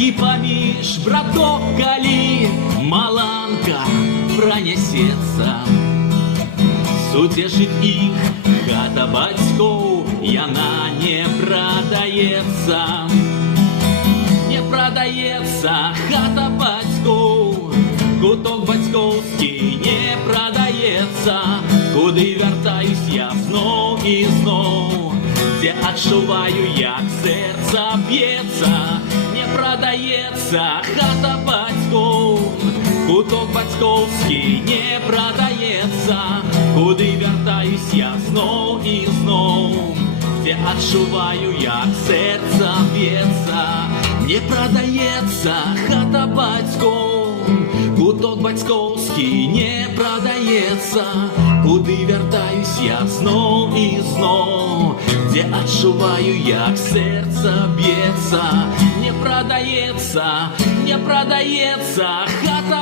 І паміж браток, калі маланка пранясецца, суцешыць іх хата бацькоў, яна не прадаецца. Не прадаецца хата бацькоў, куток бацькоўскі не прадаецца, куды вяртаюсь я зноў і зноў, дзе адчуваю, як сэрца б'ецца. Не прадаецца хата бацькоў, куток бацькоўскі не прадаецца, куды вяртаюсь я зноў і зноў, дзе адчуваю, як сэрца б'ецца. Не прадаецца хата бацькоў, куток бацькоўскі не прадаецца, куды вяртаюсь я зноў і зноў, дзе адчуваю, як сэрца б'ецца. Не прадаецца, не прадаецца хата